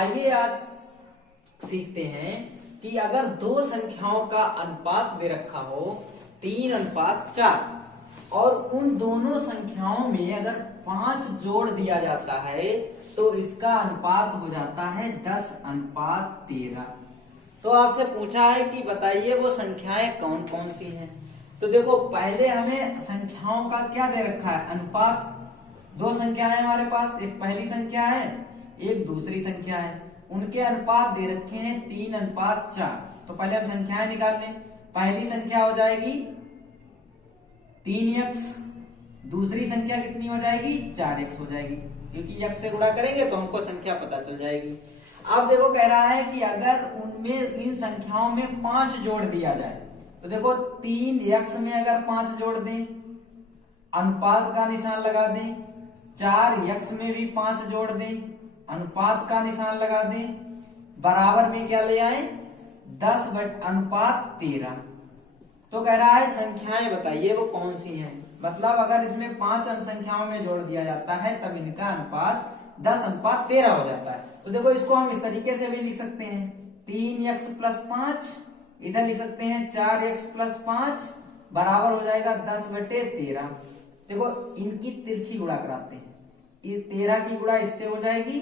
आइए आज सीखते हैं कि अगर दो संख्याओं का अनुपात दे रखा हो 3:4 और उन दोनों संख्याओं में अगर 5 जोड़ दिया जाता है तो इसका अनुपात हो जाता है 10:13। तो आपसे पूछा है कि बताइए वो संख्याएं कौन कौन सी हैं। तो देखो पहले हमें संख्याओं का क्या दे रखा है, अनुपात। दो संख्याएं हमारे पास, एक पहली संख्या है एक दूसरी संख्या है, उनके अनुपात दे रखे हैं 3:4। तो पहले हम संख्याएं निकाल लें। पहली संख्या हो जाएगी 3x, दूसरी संख्या कितनी हो जाएगी 4x हो जाएगी, क्योंकि x से गुणा करेंगे तो हमको संख्या पता चल जाएगी। अब देखो कह रहा है कि अगर उनमें इन संख्याओं में 5 जोड़ दिया जाए तो देखो 3x में अगर 5 जोड़ दें, अनुपात का निशान लगा दें, 4x में भी 5 जोड़ दें, अनुपात का निशान लगा दें, बराबर में क्या ले आए 10:13। तो कह रहा है संख्याएं बताइए वो कौन सी हैं। मतलब अगर इसमें 5 संख्याओं में जोड़ दिया जाता है तब इनका अनुपात 10:13 हो जाता है। तो देखो इसको हम इस तरीके से भी लिख सकते हैं, 3x + 5, इधर लिख सकते हैं 4x + 5 बराबर हो जाएगा 10/13। देखो इनकी तिरछी गुणा कराते हैं, ये 13 की गुणा इससे हो जाएगी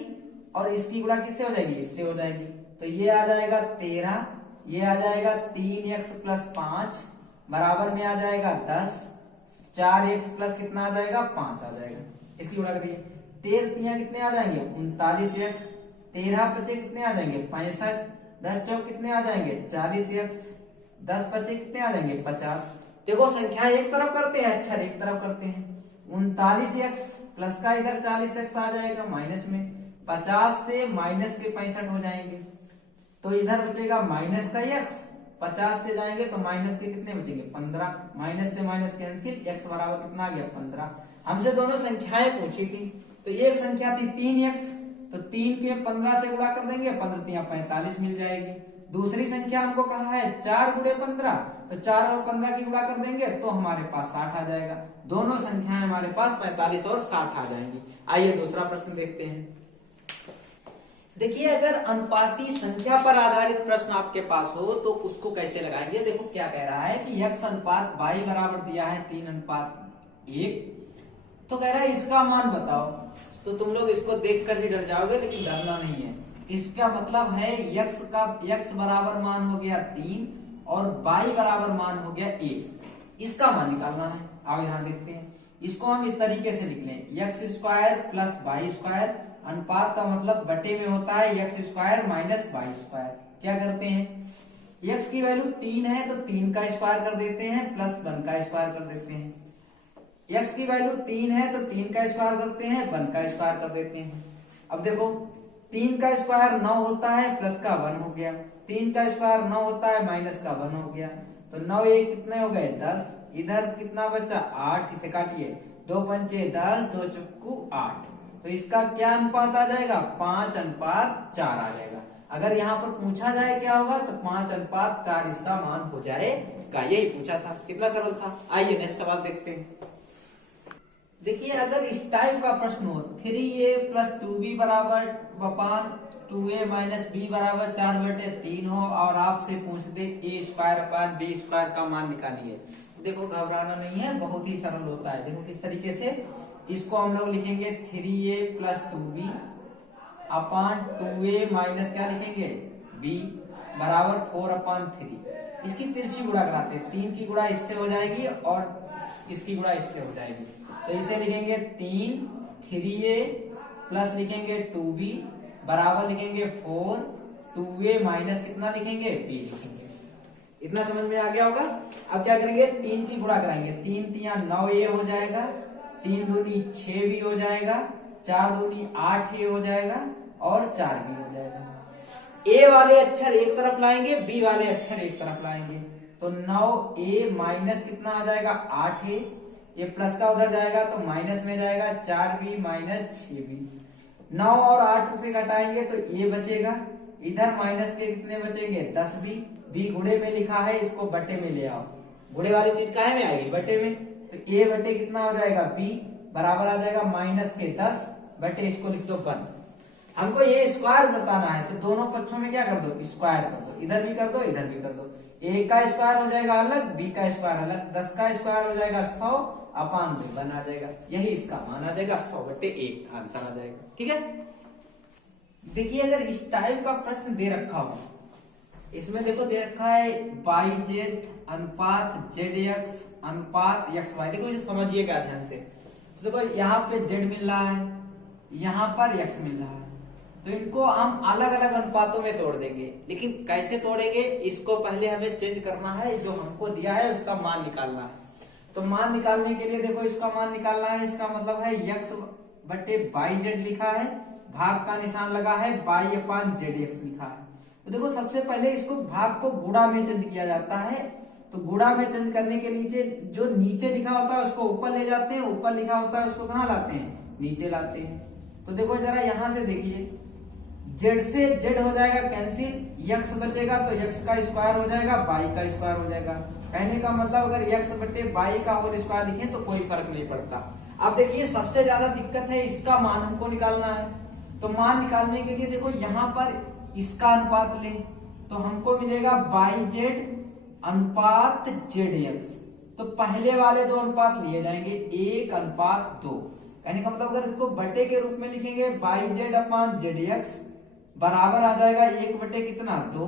और इसकी गुणा किससे हो जाएगी, इससे हो जाएगी। तो ये आ जाएगा 13, ये आ जाएगा 3x + 5 बराबर में आ जाएगा 10, 4x प्लस कितना आ जाएगा 5 आ जाएगा। इसकी गुणा करिए, 13 कितने आ जाएंगे 39x, 13 बचे कितने आ जाएंगे 65, 10 चौक कितने आ जाएंगे 40x, 10 बचे कितने आ जाएंगे 50। देखो संख्या एक तरफ करते हैं, अक्षर एक तरफ करते हैं। 39x प्लस का इधर 40x आ जाएगा माइनस में, 50 से माइनस के 65 हो जाएंगे तो इधर बचेगा माइनस का x, 50 से जाएंगे तो माइनस के कितने बचेंगे 15, माइनस से माइनस कैंसिल, x बराबर कितना आ गया 15। हमसे दोनों संख्याएं पूछी थी, तो एक संख्या थी 3x, तो 3 के 15 से गुणा कर देंगे, 15 45 मिल जाएगी। दूसरी संख्या हमको कहा है 4 × 15, तो 4 और 15 की गुणा कर देंगे तो हमारे पास 60 आ जाएगा। दोनों संख्याएं हमारे पास 45 और 60 आ जाएंगी। आइए दूसरा प्रश्न देखते हैं। देखिए अगर अनुपाती संख्या पर आधारित प्रश्न आपके पास हो तो उसको कैसे लगाएंगे। देखो क्या कह रहा है कि x अनुपात y बराबर दिया है 3:1, तो कह रहा है इसका मान बताओ। तो तुम लोग इसको देखकर भी डर जाओगे, लेकिन डरना नहीं है। इसका मतलब है x बराबर मान हो गया 3 और y बराबर मान हो गया 1, इसका मान निकालना है। आओ यहाँ देखते हैं, इसको हम इस तरीके से लिख लें, x² + y², अनुपात का मतलब बटे में होता है x² - y²। क्या करते हैं, x की वैल्यू 3 है तो 3 का स्क्वायर कर देते हैं प्लस 1 का स्क्वायर कर देते हैं। x की वैल्यू 3 है तो 3 का स्क्वायर करते हैं, 1 का स्क्वायर कर देते हैं। अब देखो 3 का स्क्वायर 9 होता है, प्लस का 1 हो गया, 3 का स्क्वायर 9 होता है, माइनस का 1 हो गया, तो 9 1 कितने हो गए 10, इधर कितना बचा 8, इसे काटिए, 2 पंचे 10, 2 चुक्कू 8, तो इसका क्या अनुपात आ जाएगा 5:4 आ जाएगा। अगर यहाँ पर पूछा जाए क्या होगा तो 5:4 इसका मान हो जाएगा। यही पूछा था, कितना सरल था। आइए नेक्स्ट सवाल देखते हैं। देखिए अगर इस टाइप का प्रश्न हो 3a + 2b = 2a - b = 4/3 हो और आपसे पूछ दे a² / b² का मान निकालिए। देखो घबराना नहीं है, बहुत ही सरल होता है। देखो किस तरीके से इसको हम लोग लिखेंगे 3a + 2b / 2a - क्या लिखेंगे b बराबर 4/3। इसकी तिरछी गुणा कराते हैं, 3 की गुणा इससे हो जाएगी और इसकी गुणा इससे हो जाएगी, तो इसे लिखेंगे 3a प्लस लिखेंगे 2b बराबर लिखेंगे 4, 2a - कितना लिखेंगे b लिखेंगे। इतना समझ में आ गया होगा। अब क्या करेंगे 3 की गुणा कराएंगे, 3 × 3 = 9a हो जाएगा, 3 दूनी 6b हो जाएगा, 4 दूनी 8a हो जाएगा और 4b हो जाएगा। a वाले अक्षर एक तरफ लाएंगे, b वाले अक्षर एक तरफ लाएंगे, तो 9a - कितना आ जाएगा 8a, ये प्लस का उधर जाएगा तो माइनस में जाएगा, 4b - 6b। 9 और 8 से घटाएंगे तो a बचेगा, इधर माइनस के कितने बचेंगे 10b, b गुणे में लिखा है, इसको बटे में ले आओ, गुणे वाली चीज काहे में आएगी बटे में, तो a बटे कितना हो जाएगा b बराबर आ जाएगा -10 बटे इसको लिख दो 1। हमको ये स्क्वायर बताना है, तो दोनों पक्षों में क्या कर दो, स्क्वायर कर दो, इधर भी कर दो इधर भी कर दो। a का स्क्वायर हो जाएगा अलग, b का स्क्वायर अलग, 10 का स्क्वायर हो जाएगा 100 अपान 2 बना जाएगा, यही इसका मान आ जाएगा 100/1 आंसर आ जाएगा। ठीक है, देखिए अगर इस टाइप का प्रश्न दे रखा हो, इसमें देखो दे रखा है YZ अनुपात ZX अनुपात XY, देखो ये समझिएगा ध्यान से। तो देखो यहाँ पे Z मिल रहा है, यहाँ पर X मिल रहा है, तो इनको हम अलग अलग अनुपातों में तोड़ देंगे, लेकिन कैसे तोड़ेंगे इसको पहले हमें चेंज करना है, जो हमको दिया है उसका मान निकालना है। तो मान निकालने के लिए देखो इसका मान निकालना है, इसका मतलब है X/YZ लिखा है, भाग का निशान लगा है, Y/ZX लिखा है। तो देखो सबसे पहले इसको भाग को गुणा में चेंज किया जाता है, तो गुणा में चेंज करने के नीचे जो नीचे लिखा होता है उसको ऊपर ले जाते हैं, ऊपर लिखा होता है उसको कहाँ लाते हैं, नीचे लाते हैं। तो देखो जरा यहां से देखिए, Z से Z हो जाएगा कैंसिल, X बचेगा तो X का स्क्वायर हो जाएगा, Y का स्क्वायर हो जाएगा। कहने का मतलब अगर X/Y का होल स्क्वायर लिखें तो कोई फर्क नहीं पड़ता। अब देखिए सबसे ज्यादा दिक्कत है इसका मान हमको निकालना है, तो मान निकालने के लिए देखो यहाँ पर इसका अनुपात लें तो हमको मिलेगा YZ अनुपात ZX, तो पहले वाले दो अनुपात लिए जाएंगे 1:2। कहने का मतलब अगर इसको बटे के रूप में लिखेंगे YZ/ZX बराबर आ जाएगा 1/2,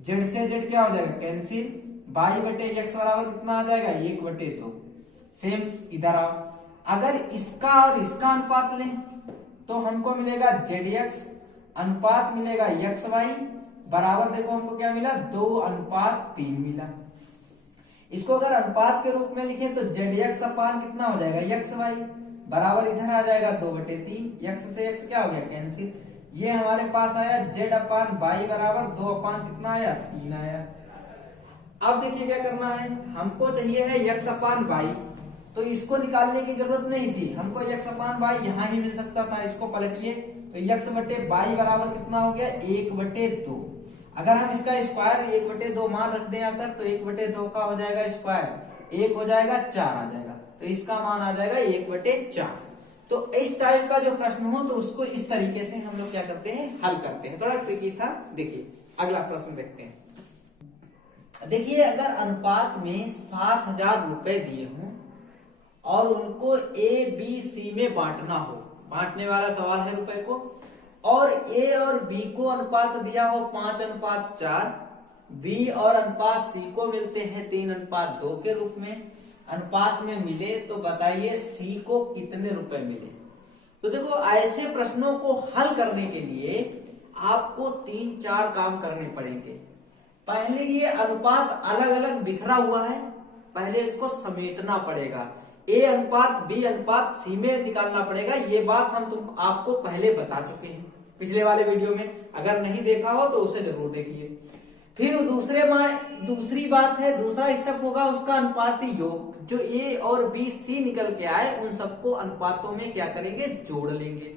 Z से Z क्या हो जाएगा कैंसिल, Y/X बराबर कितना आ जाएगा 1/2। सेम इधर आओ, अगर इसका और इसका अनुपात लें तो हमको मिलेगा ZX अनुपात मिलेगा XY बराबर, देखो हमको क्या मिला 2:3 मिला। इसको अगर अनुपात के रूप में लिखें तो ZX अपान कितना हो जाएगा XY बराबर इधर आ जाएगा 2/3, X से X क्या हो गया कैंसिल, ये हमारे पास आया Z/Y बराबर 2 कितना आया 3 आया। अब देखिए क्या करना है, हमको चाहिए है X/Y, तो इसको निकालने की जरूरत नहीं थी, हमको X/Y यहाँ ही मिल सकता था। इसको पलटिए तो X/Y बराबर कितना हो गया 1/2। अगर हम इसका स्क्वायर 1/2 मान रख दें आकर तो 1/2 का हो जाएगा स्क्वायर, 1 हो जाएगा 4 आ जाएगा, तो इसका मान आ जाएगा 1/4। तो इस टाइप का जो प्रश्न हो तो उसको इस तरीके से हम लोग क्या करते हैं, हल करते हैं। थोड़ा ट्रिकी था। देखिए अगला प्रश्न देखते हैं। देखिए अगर अनुपात में 7000 रुपए दिए हों और उनको ABC में बांटना हो, बांटने वाला सवाल है रुपए को, और A और B को अनुपात दिया हो 5:4, B और अनुपात C को मिलते हैं 3:2 के रूप में, अनुपात में मिले तो बताइए C को कितने रुपए मिले। तो देखो ऐसे प्रश्नों को हल करने के लिए आपको 3-4 काम करने पड़ेंगे। पहले ये अनुपात अलग अलग बिखरा हुआ है, पहले इसको समेटना पड़ेगा, A अनुपात B अनुपात C में निकालना पड़ेगा। ये बात हम आपको पहले बता चुके हैं पिछले वाले वीडियो में, अगर नहीं देखा हो तो उसे जरूर देखिए। फिर दूसरी बात है, दूसरा स्टेप होगा उसका अनुपाती योग, जो A और B C निकल के आए उन सबको अनुपातों में क्या करेंगे, जोड़ लेंगे,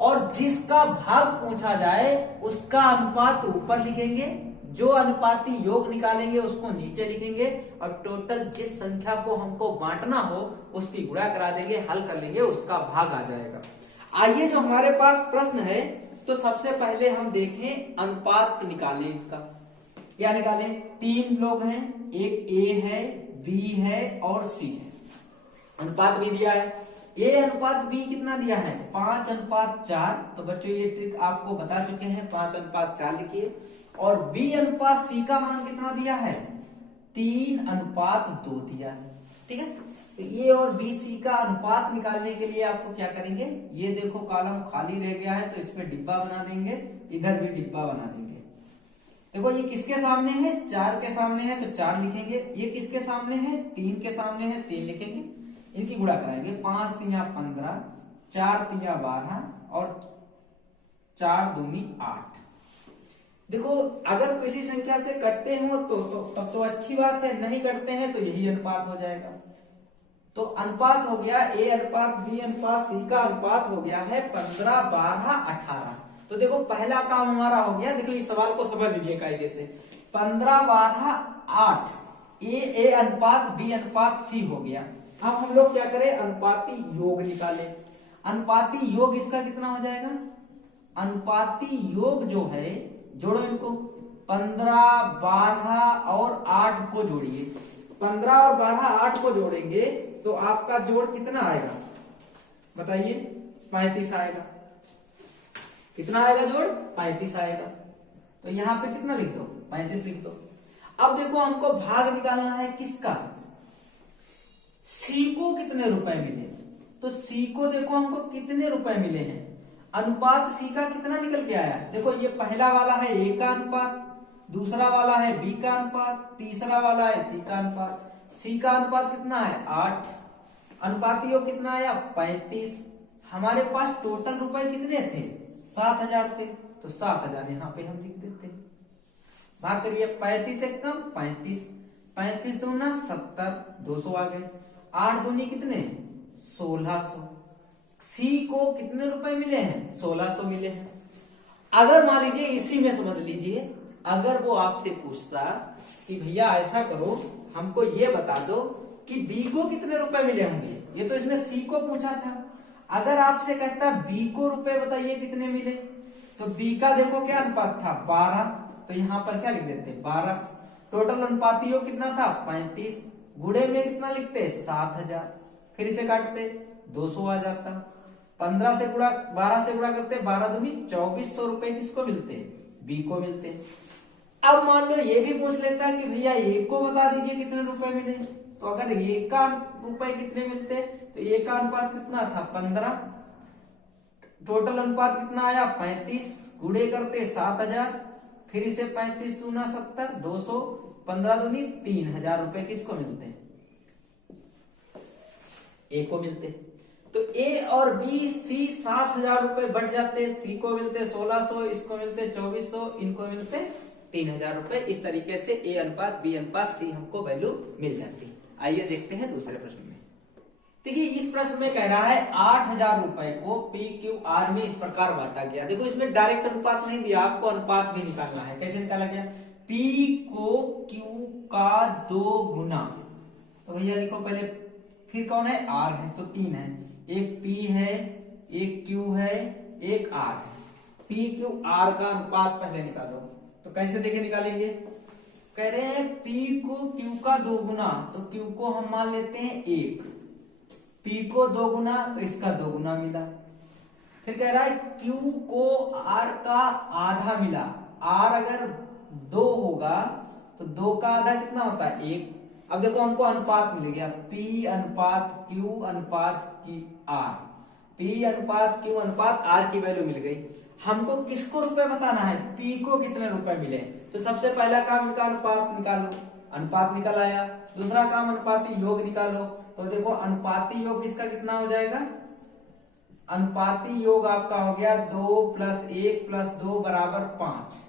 और जिसका भाग पूछा जाए उसका अनुपात ऊपर लिखेंगे, जो अनुपाती योग निकालेंगे उसको नीचे लिखेंगे, और टोटल जिस संख्या को हमको बांटना हो उसकी गुणा करा देंगे, हल कर लेंगे, उसका भाग आ जाएगा। आइए जो हमारे पास प्रश्न है तो सबसे पहले हम देखें अनुपात निकालें। इसका क्या निकालें, 3 लोग हैं, एक A है, B है और C है, अनुपात भी दिया है। A अनुपात B कितना दिया है 5:4, तो बच्चों ये ट्रिक आपको बता चुके हैं, 5:4 लिखिए। और B अनुपात C का मान कितना दिया है 3:2 दिया है। ठीक है, तो A और B C का अनुपात निकालने के लिए आपको क्या करेंगे, ये देखो कॉलम खाली रह गया है तो इस पे डिब्बा बना देंगे, इधर भी डिब्बा बना देंगे। देखो ये किसके सामने है, 4 के सामने है तो 4 लिखेंगे, ये किसके सामने है 3 के सामने है 3 लिखेंगे, इनकी गुणा कराएंगे, 5 3 15, 4 3 12 और 4 दूनी 8। देखो अगर किसी संख्या से कटते हो तो तब तो अच्छी बात है, नहीं कटते हैं तो यही अनुपात हो जाएगा। तो अनुपात हो गया A अनुपात B अनुपात C का अनुपात हो गया है 15 12 18। तो देखो पहला काम हमारा हो गया, देखो इस सवाल को समझ लीजिए कायदे से, 15 12 8 A अनुपात B अनुपात C हो गया। अब हम लोग क्या करें, अनुपाती योग निकालें। अनुपाती योग इसका कितना हो जाएगा अनुपाती योग जो है, जोड़ो इनको, 15, 12 और 8 को जोड़िए। 15 और 12, 8 को जोड़ेंगे तो आपका जोड़ कितना आएगा बताइए? 35 आएगा। कितना आएगा जोड़? 35 आएगा। तो यहां पे कितना लिख दो? 35 लिख दो। अब देखो हमको भाग निकालना है किसका? सी को कितने रुपए मिले, तो सी को देखो हमको कितने रुपए मिले हैं। अनुपात सी का कितना निकल के आया? देखो ये पहला वाला है ए का अनुपात, दूसरा वाला है बी का अनुपात, तीसरा वाला है सी का अनुपात। सी का अनुपात कितना है? 8। अनुपाती योग कितना आया? 35। हमारे पास टोटल रुपए कितने थे? 7000 थे, तो 7000 यहाँ पे हम लिख देते हैं। भाग करिए, 35 से कम 35, 35 दूना 70, 200 आ गए। 8 दूनी कितने? 1600। सी को कितने रुपए मिले हैं? 1600 मिले हैं। अगर मान लीजिए इसी में समझ लीजिए, अगर वो आपसे पूछता कि भैया ऐसा करो, हमको ये बता दो कि बी को कितने रुपए मिले होंगे, ये तो इसमें सी को पूछा था। अगर आपसे कहता बी को रुपए बताइए कितने मिले, तो बी का देखो क्या अनुपात था? 12, तो यहां पर क्या लिख देते? 12। टोटल अनुपाती योग कितना था? 35। गुणे में कितना लिखते? 7000। फिर इसे काटते, 200 आ जाता। 15 से गुणा, 12 से गुणा करते, 12 दूनी 2400 रुपए किसको मिलते? बी को मिलते। अब मान लो ये भी पूछ लेता कि भैया ए को बता दीजिए कितने रुपए मिले, तो अगर ए का रुपए कितने मिलते, तो ए का अनुपात कितना था? 15। टोटल अनुपात कितना आया? 35। गुणे करते 7000, फिर इसे 35 दूना 70, 200, 15 दूनी 3000 रुपए किसको मिलते? ए को मिलते। तो ए और बी, सी 7000 रुपए बढ़ जाते, सी को मिलते 1600, इसको मिलते 2400, इनको मिलते 3000 रुपए। इस तरीके से ए अनुपात बी अनुपात सी हमको वैल्यू मिल जाती। आइए देखते हैं दूसरे प्रश्न में। देखिए इस प्रश्न में कह रहा है 8000 रुपए को पी क्यू आर में इस प्रकार बांटा गया। देखो इसमें डायरेक्ट अनुपात नहीं दिया, आपको अनुपात भी निकालना है। कैसे निकाला गया? पी को क्यू का 2 गुना, तो भैया लिखो पहले, फिर कौन है? आर है, तो 3 है। एक पी है, एक क्यू है, एक आर है। पी क्यू आर का अनुपात पहले निकालो। तो कैसे देखे निकालेंगे? कह रहे हैं पी को क्यू का 2 गुना, तो क्यू को हम मान लेते हैं 1, पी को 2 गुना, तो इसका 2 गुना मिला। फिर कह रहा है क्यू को आर का आधा मिला। आर अगर 2 होगा तो 2 का आधा कितना होता है? 1। अब देखो हमको अनुपात मिल गया, P अनुपात Q अनुपात की R, P अनुपात Q अनुपात R की वैल्यू मिल गई। हमको किसको रुपए बताना है? P को कितने रुपए मिले। तो सबसे पहला काम इनका अनुपात निकालो, अनुपात निकल आया। दूसरा काम अनुपाती योग निकालो। तो देखो अनुपाती योग किसका कितना हो जाएगा? अनुपाती योग आपका हो गया 2 + 1 + 2 = 5।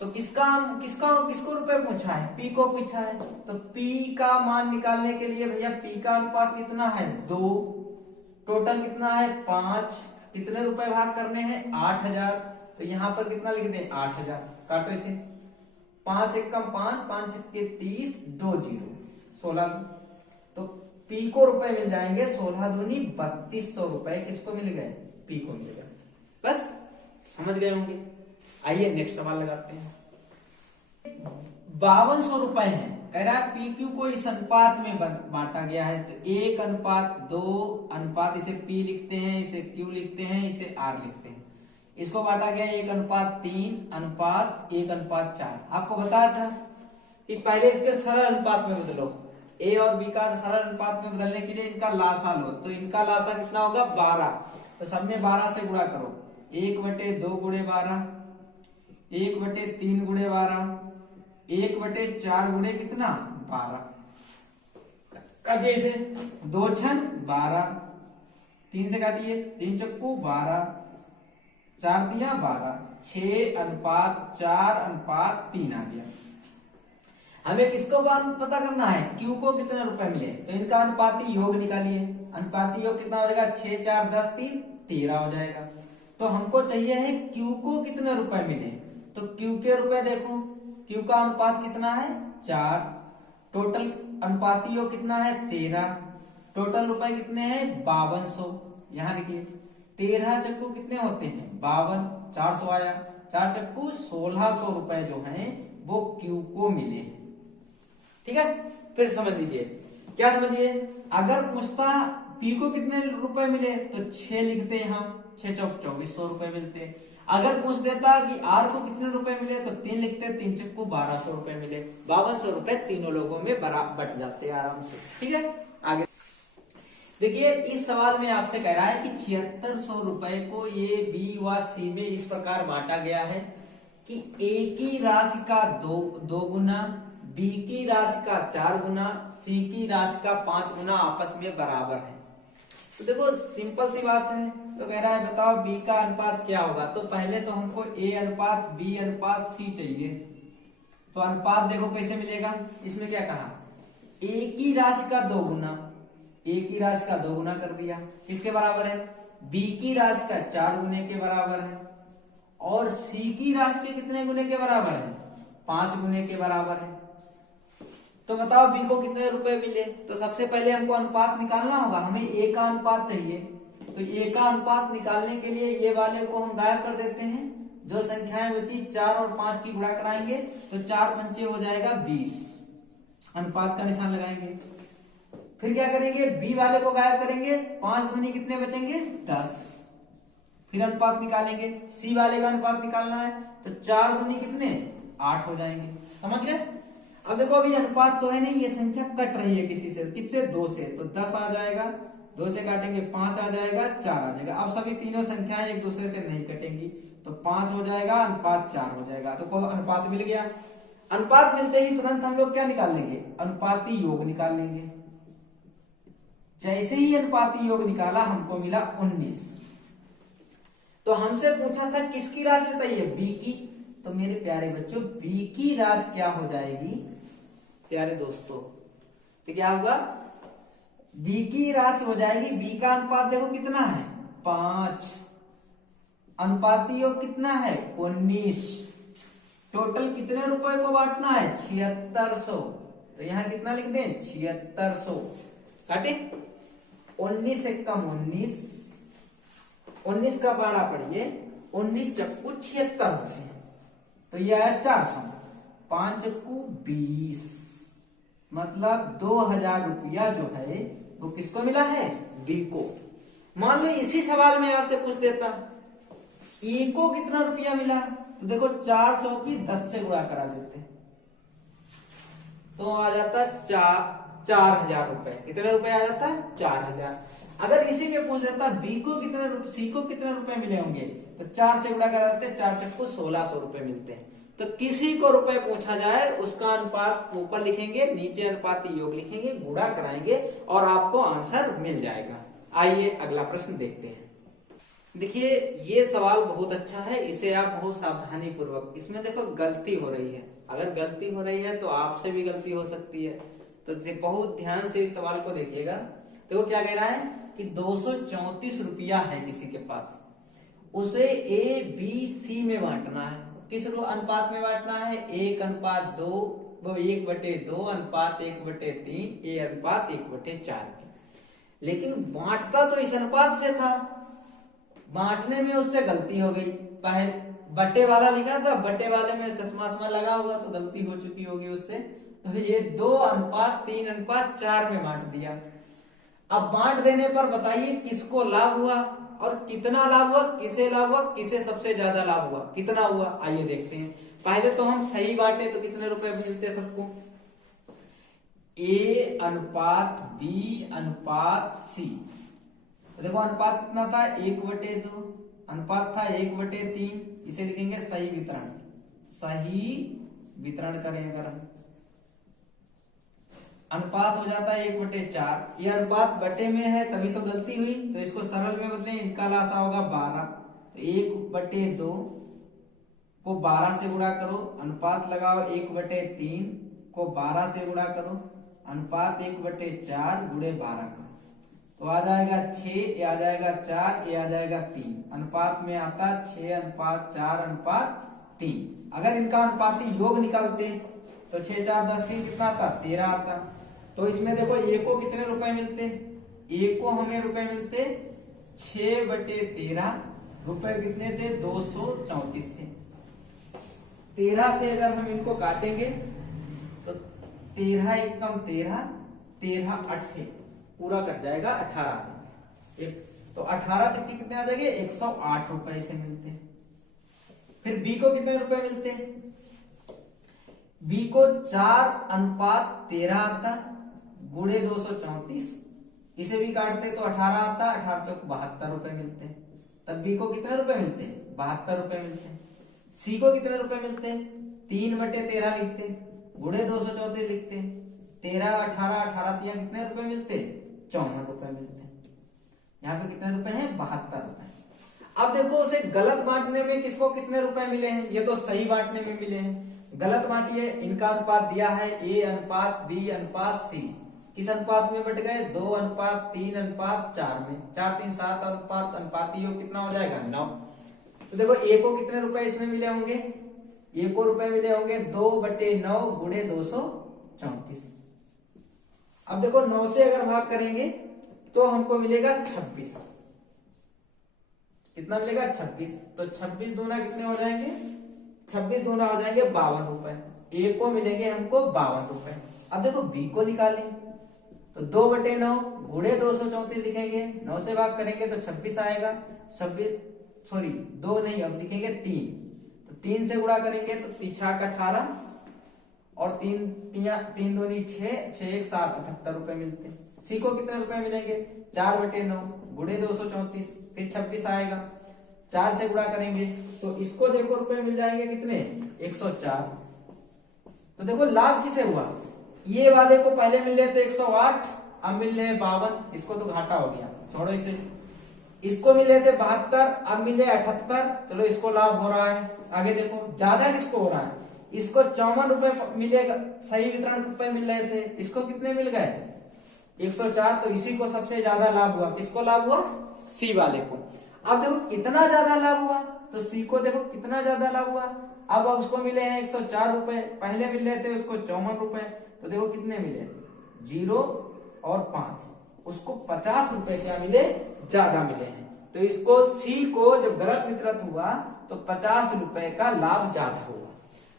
तो किसको रुपए पूछा है? पी को पूछा है। तो पी का मान निकालने के लिए भैया पी का अनुपात कितना है? 2। टोटल कितना है? 5। कितने रुपए भाग करने हैं? 8000। तो यहां पर कितना लिख दें? 8000। काटो इसे, 5 एकम 5, 5 के 30, 2 0, 16। तो पी को रुपए मिल जाएंगे 16 दूनी 3200 रुपए किसको मिल गए? पी को मिल गए। बस समझ गए होंगे। आइए नेक्स्ट सवाल लगाते हैं। 5200 रुपए है। कह रहा है पी क्यू को इस अनुपात में बांटा गया है। तो 1 अनुपात 2 अनुपात, इसे पी लिखते हैं, इसे क्यू लिखते हैं, इसे आर लिखते हैं। इसको बांटा गया 1 अनुपात 3 अनुपात 1 अनुपात 4। आपको बताया था कि पहले इसके सरल अनुपात में बदलो। ए और बी का सरल अनुपात में बदलने के लिए इनका लासा लो। तो इनका लासा कितना होगा? 12। तो सब में 12 से गुणा करो। 1/2 × 12, 1/3 × 12, 1/4 गुणे कितना? 12। काटिए इसे, 2 छन 12, 3 से काटिए, 3 चक्कू 12, 4 दिया 12, 6 अनुपात 4 अनुपात 3 आ गया। हमें किसको पता करना है? क्यू को कितने रुपए मिले। तो इनका अनुपाती योग निकालिए। अनुपाती योग कितना हो जाएगा? 6 4 10 3 13 हो जाएगा। तो हमको चाहिए है क्यू को कितने रुपए मिले। तो क्यू के रुपए देखो, क्यू का अनुपात कितना है? 4। टोटल अनुपाती योग कितना है? 13। टोटल रुपए कितने हैं? 5200। यहां देखिए 13 चक्कू कितने होते हैं 52, 400 आया, 4 चक्कू 1600 रुपए जो हैं वो क्यू को मिले हैं। ठीक है, फिर समझ लीजिए, क्या समझिए, अगर पूछता पी को कितने रुपए मिले तो 6 लिखते यहाँ, 6 चौक 2400 रुपए मिलते। अगर पूछ देता कि आर को कितने रुपए मिले तो 3 लिखते, 3 चक्कू 1200 रुपए मिले, 5200 रुपए तीनों लोगों में बराबर बट जाते आराम से। ठीक है, आगे देखिए, इस सवाल में आपसे कह रहा है कि 7600 रुपए को ये बी व सी में इस प्रकार बांटा गया है कि ए की राशि का दो गुना, बी की राशि का 4 गुना, सी की राशि का 5 गुना आपस में बराबर है। तो देखो सिंपल सी बात है, तो कह रहा है बताओ बी का अनुपात क्या होगा। तो पहले तो हमको ए अनुपात बी अनुपात सी चाहिए। तो अनुपात देखो कैसे मिलेगा, इसमें क्या कहा, ए की राशि का 2 गुना, ए की राशि का 2 गुना कर दिया, किसके बराबर है, बी की राशि का 4 गुने के बराबर है, और सी की राशि के कितने गुने के बराबर है, 5 गुने के बराबर है। तो बताओ बी को कितने रुपए मिले। तो सबसे पहले हमको अनुपात निकालना होगा, हमें ए का अनुपात चाहिए। तो ए का अनुपात निकालने के लिए ये वाले को हम गायब कर देते हैं, जो संख्याएं बची 4 और 5 की गुणा कराएंगे तो 4 पंचे हो जाएगा 20, अनुपात का निशान लगाएंगे। फिर क्या करेंगे, बी वाले को गायब करेंगे, 5 दूनी कितने बचेंगे 10, फिर अनुपात निकालेंगे। सी वाले का अनुपात निकालना है तो 4 दूनी कितने 8 हो जाएंगे। समझ गए। अब देखो अभी अनुपात तो है नहीं, ये संख्या कट रही है किसी से, किससे 2 से, तो 10 आ जाएगा, 2 से काटेंगे 5 आ जाएगा, 4 आ जाएगा। अब सभी तीनों संख्याएं एक दूसरे से नहीं कटेंगी, तो 5 हो जाएगा, अनुपात 4 हो जाएगा। तो कोई अनुपात मिल गया। अनुपात मिलते ही तुरंत हम लोग क्या निकाल लेंगे, अनुपाती योग निकाल लेंगे। जैसे ही अनुपाती योग निकाला हमको मिला 19। तो हमसे पूछा था किसकी राशि बताइए, बी की। तो मेरे प्यारे बच्चों बी की राशि क्या हो जाएगी प्यारे दोस्तों, तो क्या होगा, बी की राशि हो जाएगी, बी का अनुपात देखो कितना है 5, अनुपाती योग कितना है 19, टोटल कितने रुपए को बांटना है 7600। तो यहां कितना लिख दें 7600, काटे 19 से कम 19, 19 का बाड़ा पढ़िए, 19 चक्कू 76 होते हैं, तो ये आया 400, 5 चक्कू 20, मतलब 2000 रुपया जो है वो किसको मिला है, बी को। मान लो इसी सवाल में आपसे पूछ देता ए को कितना रुपया मिला, तो देखो 400 की 10 से गुणा करा देते तो आ जाता 4000 रुपए। कितने रुपए आ जाता है 4000। अगर इसी में पूछ देता बी को कितने, सी को कितने रुपए मिले होंगे, तो 4 से गुणा करा देते, 4 चक्कू 1600 रुपए मिलते हैं। तो किसी को रुपए पूछा जाए उसका अनुपात ऊपर लिखेंगे, नीचे अनुपाती योग लिखेंगे, गुणा कराएंगे और आपको आंसर मिल जाएगा। आइए अगला प्रश्न देखते हैं। देखिए ये सवाल बहुत अच्छा है, इसे आप बहुत सावधानी पूर्वक, इसमें देखो गलती हो रही है, अगर गलती हो रही है तो आपसे भी गलती हो सकती है, तो बहुत ध्यान से इस सवाल को देखिएगा। देखो क्या कह रहा है कि 234 रुपया है किसी के पास, उसे ए बी सी में बांटना है। किस अनुपात में बांटना है, 1:2, वो 1/2 अनुपात 1/3, ए अनुपात 1/4 में। लेकिन बांटता तो इस अनुपात से था, बांटने में उससे गलती हो गई, पहले बट्टे वाला लिखा था, बट्टे वाले में चश्मा लगा होगा तो गलती हो चुकी होगी उससे, तो ये 2:3:4 में बांट दिया। अब बांट देने पर बताइए किसको लाभ हुआ और कितना लाभ हुआ, किसे लाभ हुआ, किसे सबसे ज्यादा लाभ हुआ, कितना हुआ, आइए देखते हैं। पहले तो हम सही बांटे तो कितने रुपए मिलते सबको, ए अनुपात बी अनुपात सी। तो देखो अनुपात कितना था 1/2, अनुपात था 1/3, इसे लिखेंगे सही वितरण, सही वितरण करें अगर हम, अनुपात हो जाता है 1/4। ये अनुपात बटे में है तभी तो गलती हुई, तो इसको सरल में बदलें, इनका लासा होगा 12, तो 1/2 को 12 से गुणा करो, अनुपात लगाओ 1/3 को 12 से गुणा करो, अनुपात 1/4 गुणे 12 करो, तो आ जाएगा 6, ये आ जाएगा 4, ये आ जाएगा 3, अनुपात में आता 6:4:3। अगर इनका अनुपाती योग निकालते तो 6, 4, 10, 3 कितना आता 13 आता। तो इसमें देखो ए को कितने रुपए मिलते, ए को हमें रुपए मिलते 6/13 रुपए कितने थे? 234 थे। 13 से अगर हम इनको काटेंगे तो 13 एकम 13, 13 अट्ठे पूरा कट जाएगा 18 से। तो 18 छक्के कितने आ जाएंगे? 108 रुपए से मिलते हैं। फिर बी को कितने रुपए मिलते हैं? बी को 4:13 आता गुणे 234, इसे भी काटते तो 18 आता, 18 चौक 72 रुपए मिलते हैं। तब बी को कितने रुपए मिलते हैं? 72 रुपए मिलते हैं। सी को कितने रुपए मिलते हैं? 3/13 लिखते गुणे 234 लिखते 13 18 18 तिया कितने रुपए मिलते? 54 रुपए मिलते हैं। यहाँ पे कितने रुपए हैं? 72 रुपए। अब देखो उसे गलत बांटने में किसको कितने रुपए मिले हैं? ये तो सही बांटने में मिले हैं। गलत बांटिए, इनका अनुपात दिया है A:B:C। किस अनुपात में बट गए? 2:3:4 में। 4 3 7 अनुपाती योग कितना हो जाएगा? 9। तो देखो ए को कितने रुपए इसमें मिले होंगे? ए को रुपए मिले होंगे 2/9 गुणे 234। अब देखो 9 से अगर भाग करेंगे तो हमको मिलेगा 26। कितना मिलेगा? 26। तो 26 दूना कितने हो जाएंगे? 26 दूना हो जाएंगे 52 रुपए। ए को मिलेंगे हमको 52 रुपए। अब देखो बी को निकालें तो 2/9 गुणे 234 लिखेंगे, 9 से भाग करेंगे तो 26 आएगा। 2 नहीं, अब लिखेंगे 3। तो 3 से गुणा करेंगे तो 3 18 और 3 दूनी 6, 6 1 7, 78 रुपए मिलते हैं। सी को कितने रुपए मिलेंगे? 4/9 गुणे 234, फिर 26 आएगा। 4 से गुणा करेंगे तो इसको देखो रुपए मिल जाएंगे कितने? 104। तो देखो लाभ किसे हुआ? ये वाले को पहले मिल रहे थे 108, अब मिल रहे 52। इसको तो घाटा हो गया, छोड़ो इसे। इसको मिले थे 72, अब मिले 78। चलो इसको लाभ हो रहा है। आगे देखो ज्यादा किसको हो रहा है? इसको 54 रुपए मिलेगा, सही वितरण रुपए मिल रहे थे। इसको कितने मिल गए? 104। तो इसी को सबसे ज्यादा लाभ हुआ। किसको लाभ हुआ? सी वाले को। अब देखो कितना ज्यादा लाभ हुआ, तो सी को देखो कितना ज्यादा लाभ हुआ। अब उसको मिले हैं 104 रुपए, पहले मिल रहे थे उसको 54 रुपए। तो देखो कितने मिले? 0 और 5, उसको 50 रुपए क्या मिले? ज्यादा मिले हैं। तो इसको सी को जब गलत वितरित हुआ तो 50 रुपए का लाभ ज्यादा हुआ।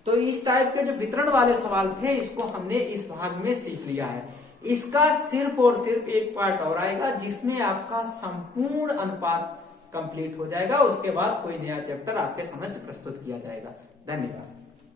तो इस टाइप के जो वितरण वाले सवाल थे इसको हमने इस भाग में सीख लिया है। इसका सिर्फ और सिर्फ एक पार्ट और आएगा जिसमें आपका संपूर्ण अनुपात कंप्लीट हो जाएगा। उसके बाद कोई नया चैप्टर आपके समक्ष प्रस्तुत किया जाएगा। धन्यवाद।